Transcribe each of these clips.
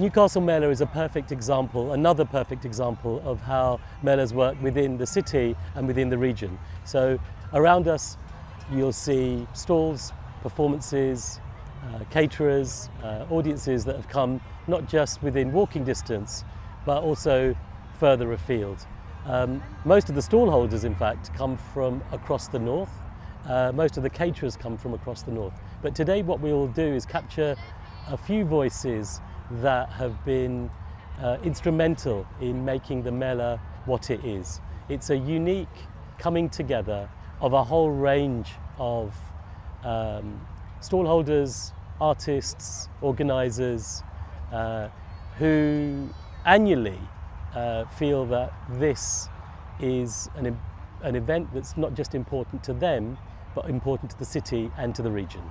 Newcastle Mela is a perfect example, another perfect example of how Melas work within the city and within the region. So around us, you'll see stalls, performances, caterers, audiences that have come not just within walking distance, but also further afield. Most of the stall holders, in fact, come from across the north. Most of the caterers come from across the north. But today what we will do is capture a few voices that have been instrumental in making the Mela what it is. It's a unique coming together of a whole range of stallholders, artists, organisers who annually feel that this is an event that's not just important to them, but important to the city and to the region.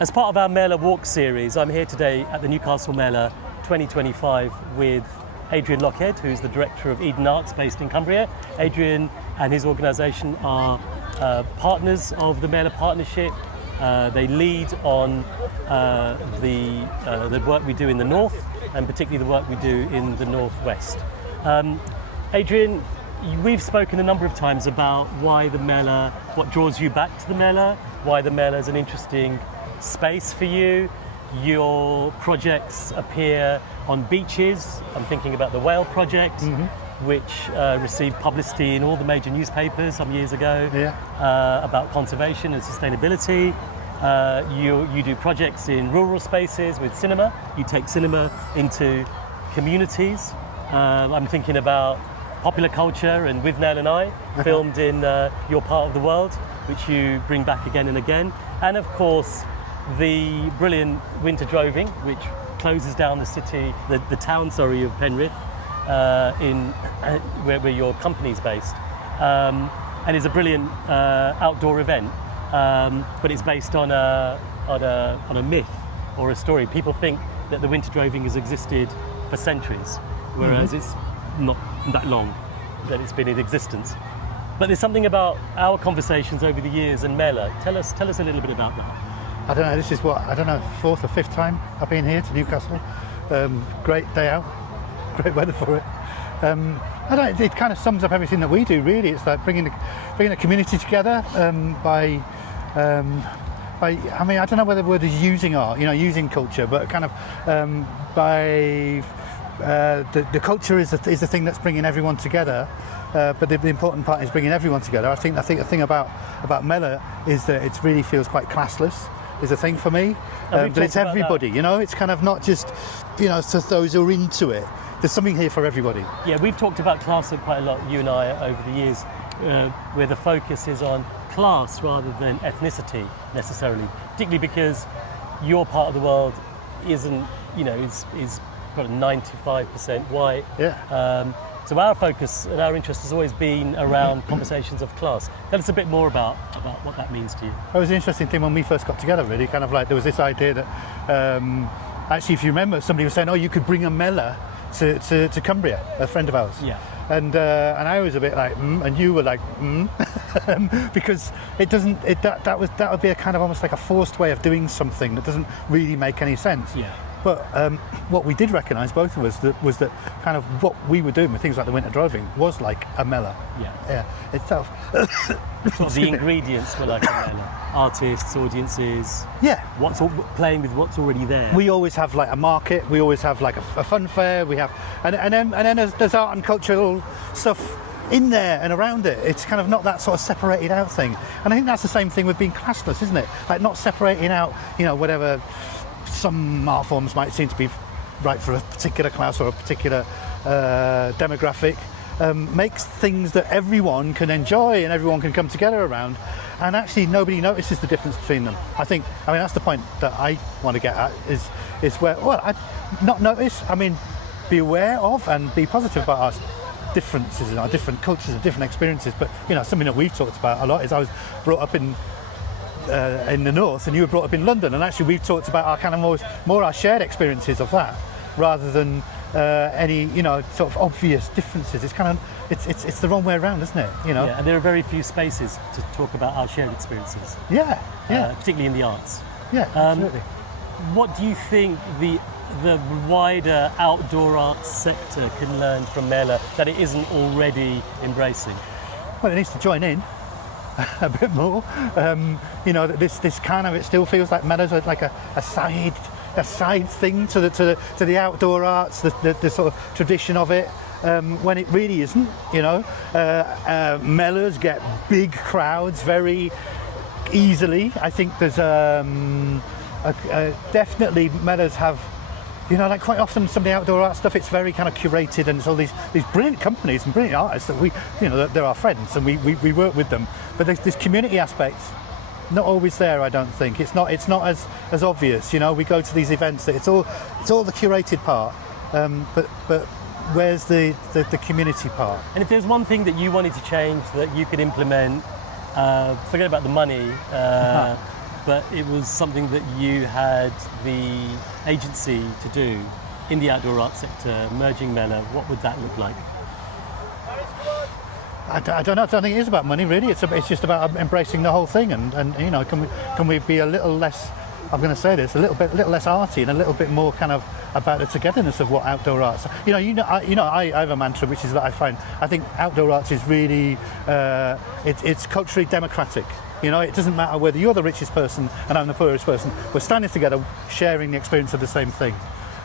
As part of our Mela Walk series, I'm here today at the Newcastle Mela 2025 with Adrian Lochhead, who's the director of Eden Arts based in Cumbria. Adrian and his organisation are partners of the Mela Partnership. They lead on the work we do in the north, and particularly the work we do in the northwest. Adrian, we've spoken a number of times about why the Mela, what draws you back to the Mela, why the Mela is an interesting space for you. Your projects appear on beaches. I'm thinking about the Whale Project, which received publicity in all the major newspapers some years ago, about conservation and sustainability. You do projects in rural spaces with cinema. You take cinema into communities. I'm thinking about popular culture and With Nell and I, filmed in your part of the world, which you bring back again and again. And of course, the brilliant winter droving, which closes down the city, the town, of Penrith, where your company's based, and is a brilliant outdoor event. But it's based on a myth or a story. People think that the winter droving has existed for centuries, whereas it's not that long that it's been in existence. But there's something about our conversations over the years and Mela. Tell us a little bit about that. I don't know, this is fourth or fifth time I've been here to Newcastle. Great day out, great weather for it. It kind of sums up everything that we do, really. It's like bringing a community together by, I don't know whether the word is using art, using culture, but kind of by the culture is the thing that's bringing everyone together. But the important part is bringing everyone together. I think the thing about Mela is that it really feels quite classless. Is a thing for me, that it's everybody. It's kind of not just to those who are into it. There's something here for everybody. Yeah, we've talked about class quite a lot, you and I, over the years, where the focus is on class rather than ethnicity necessarily. Particularly because your part of the world isn't, is got a 95% white. Yeah. So our focus and our interest has always been around conversations of class. Tell us a bit more about what that means to you. It was an interesting thing when we first got together, really. Kind of like there was this idea that, actually, if you remember, somebody was saying, "Oh, you could bring a Mela to Cumbria," a friend of ours. Yeah. And I was a bit like, and you were like, because it doesn't. That would be a kind of almost like a forced way of doing something that doesn't really make any sense. Yeah. But what we did recognise, both of us, was that kind of what we were doing with things like the winter droving was like a Mela. Yeah. Itself. The ingredients were like a Mela. Artists, audiences. Yeah. Playing with what's already there. We always have like a market. We always have like a fun fair. We have, and then there's art and cultural stuff in there and around it. It's kind of not that sort of separated out thing. And I think that's the same thing with being classless, isn't it? Like not separating out, whatever. Some art forms might seem to be right for a particular class or a particular demographic, makes things that everyone can enjoy and everyone can come together around, and actually nobody notices the difference between them. That's the point that I want to get at, is where, I not notice, be aware of and be positive about our differences and our different cultures and different experiences. But something that we've talked about a lot is I was brought up in the north, and you were brought up in London, and actually we've talked about our kind of more our shared experiences of that, rather than any sort of obvious differences. It's kind of it's the wrong way around, isn't it? Yeah, and there are very few spaces to talk about our shared experiences. Yeah. Particularly in the arts. Yeah, absolutely. What do you think the the wider outdoor arts sector can learn from Mela that it isn't already embracing? Well, it needs to join in a bit more. This kind of, it still feels like Mela's like a side thing to the outdoor arts, the sort of tradition of it. When it really isn't, Melas get big crowds very easily. I think there's definitely Melas have, like quite often some of the outdoor art stuff, it's very kind of curated, and it's all these brilliant companies and brilliant artists that they're our friends and we work with them. But there's this community aspect, not always there. I don't think it's not as obvious. We go to these events that it's all the curated part, but where's the community part? And if there's one thing that you wanted to change that you could implement, forget about the money, but it was something that you had the agency to do in the outdoor art sector, merging Mela, what would that look like? I don't know. I don't think it is about money, really. It's just about embracing the whole thing, and can we be a little less, I'm going to say this, a little less arty and a little bit more kind of about the togetherness of what outdoor arts. I have a mantra, which is that I think outdoor arts is really it's culturally democratic. It doesn't matter whether you're the richest person and I'm the poorest person. We're standing together, sharing the experience of the same thing.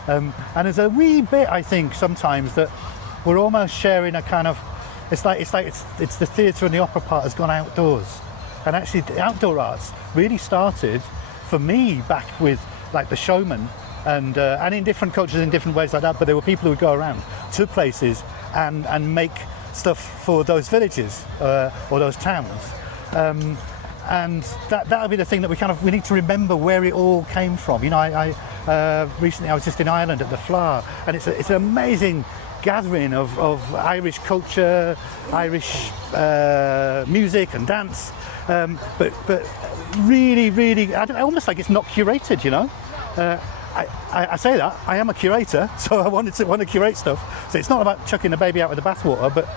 And there's a wee bit, I think, sometimes that we're almost sharing a kind of. It's the theatre and the opera part has gone outdoors, and actually the outdoor arts really started for me back with like the showman and in different cultures in different ways like that. But there were people who would go around to places and make stuff for those villages or those towns. And that'll be the thing that we need to remember where it all came from. I recently I was just in Ireland at the Flower, and it's an amazing gathering of Irish culture, Irish music and dance, but really, almost like it's not curated. I say that I am a curator, so I want to curate stuff. So it's not about chucking the baby out with the bathwater, but.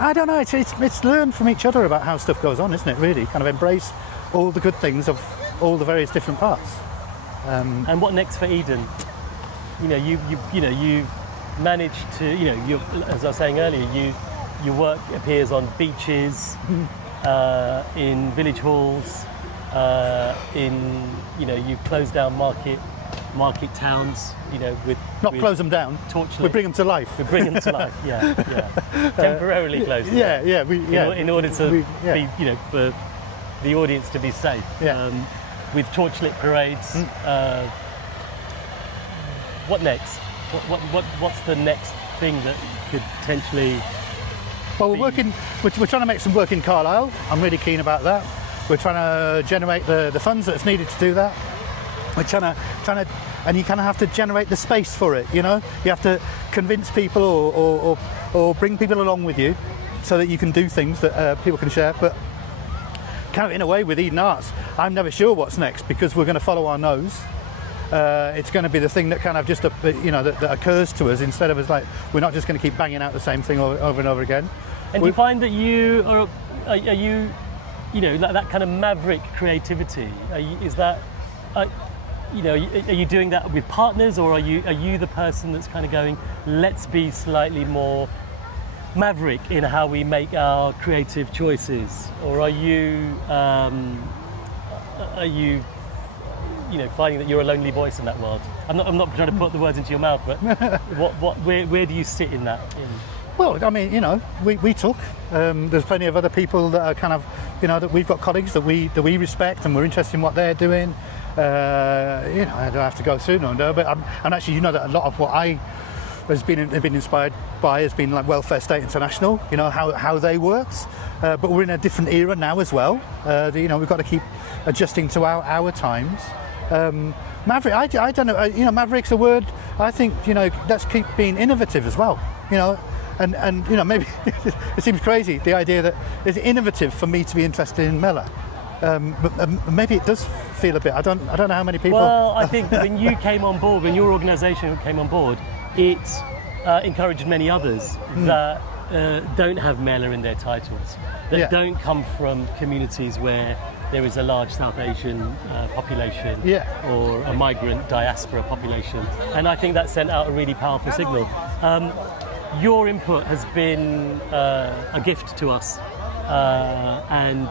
I don't know, it's learn from each other about how stuff goes on, isn't it, really? Kind of embrace all the good things of all the various different parts. And what next for Eden? You've managed to, as I was saying earlier, your work appears on beaches, in village halls, you close down market towns, with close them down. Torchlight. We bring them to life. We bring them to life. Yeah. Temporarily close them. Yeah. In order to be, for the audience to be safe. Yeah. With torchlit parades. What next? What's the next thing that could potentially? Well, we're trying to make some work in Carlisle. I'm really keen about that. We're trying to generate the funds that's needed to do that. We're trying to, and you kind of have to generate the space for it. You have to convince people or bring people along with you, so that you can do things that people can share. But kind of in a way with Eden Arts, I'm never sure what's next, because we're going to follow our nose. It's going to be the thing that kind of just that occurs to us, instead of us like we're not just going to keep banging out the same thing over and over again. And do you find that you are you that kind of maverick creativity? Are you doing that with partners, or are you the person that's kind of going, let's be slightly more maverick in how we make our creative choices, or are you finding that you're a lonely voice in that world? I'm not trying to put the words into your mouth, but where do you sit in that? Well, I mean, we talk. There's plenty of other people that are kind of, that we've got colleagues that we respect, and we're interested in what they're doing. I don't have to go through no, but I'm actually, that a lot of what I have been inspired by has been like Welfare State International. How they works, but we're in a different era now as well. We've got to keep adjusting to our times. Maverick, I don't know. Maverick's a word. I think let's keep being innovative as well. And maybe it seems crazy, the idea that it's innovative for me to be interested in Mela. But maybe it does feel a bit. I don't know how many people. Well, I think when you came on board, when your organisation came on board, it encouraged many others that don't have Mela in their titles, that don't come from communities where there is a large South Asian population or a migrant diaspora population. And I think that sent out a really powerful signal. Your input has been a gift to us, and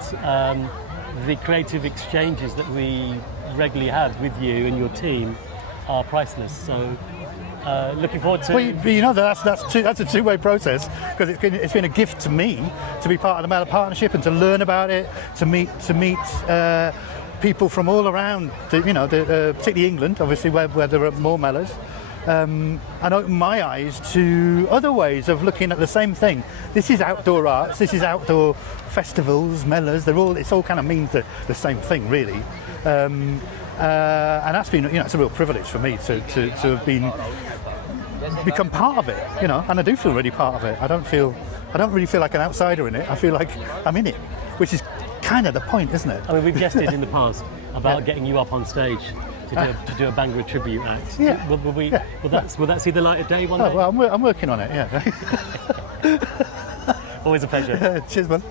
the creative exchanges that we regularly have with you and your team are priceless. So looking forward to... Well, you know, that's a two-way process, because it's been a gift to me to be part of the Mela Partnership and to learn about it, to meet people from all around, particularly England, obviously, where there are more Melas, and open my eyes to other ways of looking at the same thing. This is outdoor arts, this is outdoor festivals, Melas, it's all kind of means the same thing, really. And that's been, it's a real privilege for me to have become part of it, and I do feel really part of it. I don't really feel like an outsider in it. I feel like I'm in it, which is kind of the point, isn't it? I mean, we've jested in the past about getting you up on stage to do a Bhangra tribute act. Yeah. Will that see the light of day one day? Well, I'm working on it. Yeah. Always a pleasure. Cheers, man.